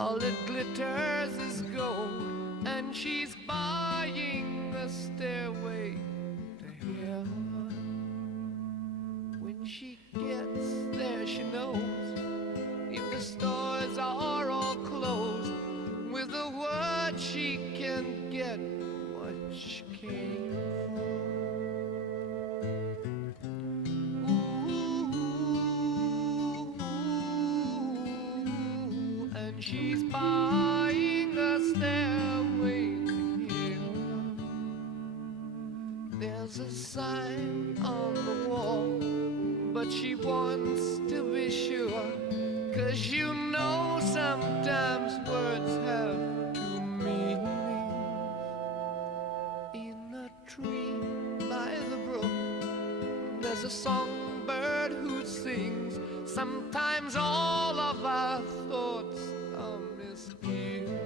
All it glitters is gold, and she's buying a stairway to heaven. When she gets there, she knows if the stores are all closed, with a word she can get what she came for. Ooh, and she's buying a stairway to heaven. There's a sign on the wall, but she wants to be sure, 'cause you know sometimes words have two meanings. In a tree by the brook, there's a songbird who sings. Sometimes all of our thoughts are misgiven.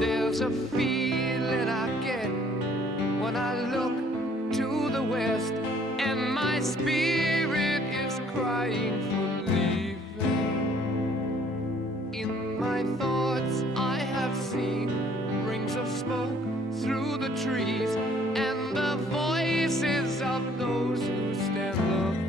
There's a feeling I get when I look to the west, and my spirit is crying for leaving. In my thoughts I have seen rings of smoke through the trees, and the voices of those who stand looking.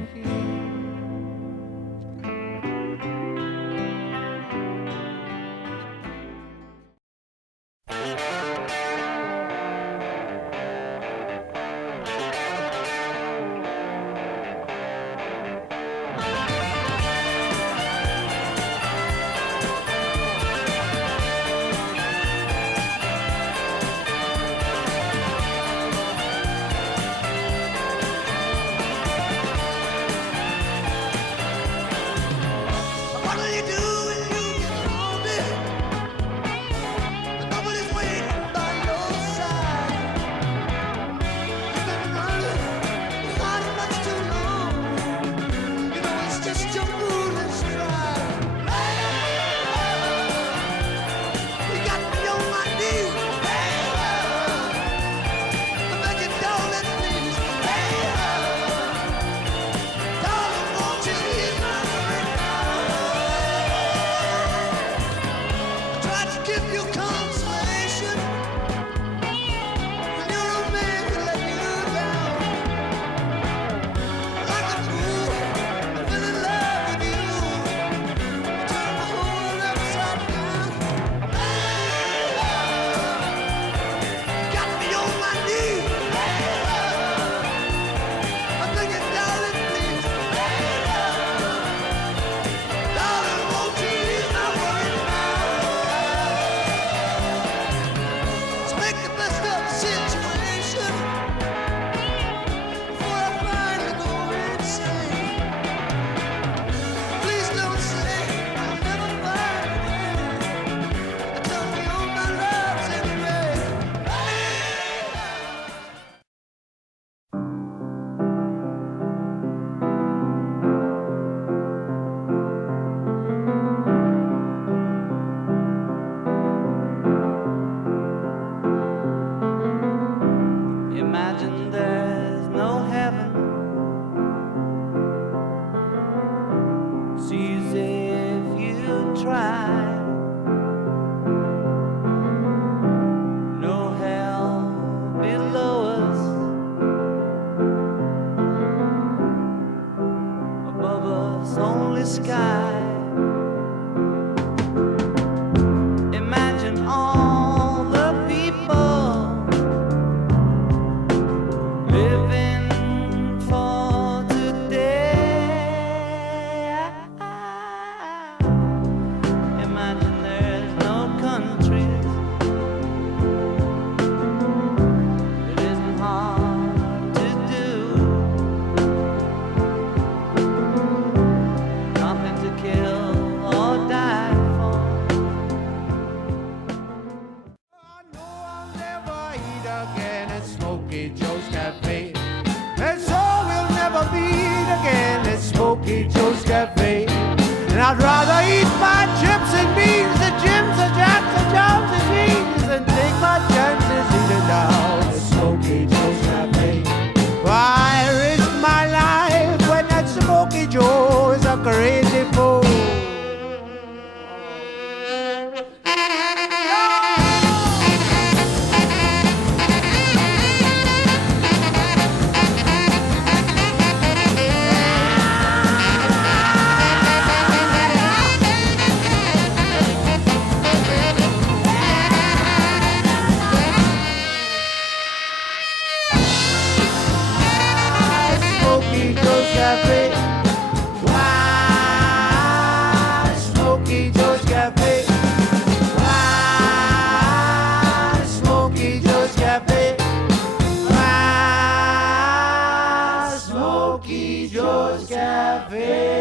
Smokey Joe's Cafe. And I'd rather eat my chips and beans, the Jims, the Jacks, the Johns, the Jeans, and take my chances eating down at Smokey Joe's Cafe. Why risk my life when that Smokey Joe is a crazy fool? Smokey Joe's Cafe. Why Smokey Joe's Cafe? Why Smokey Joe's Cafe? Why Smokey Joe's Cafe?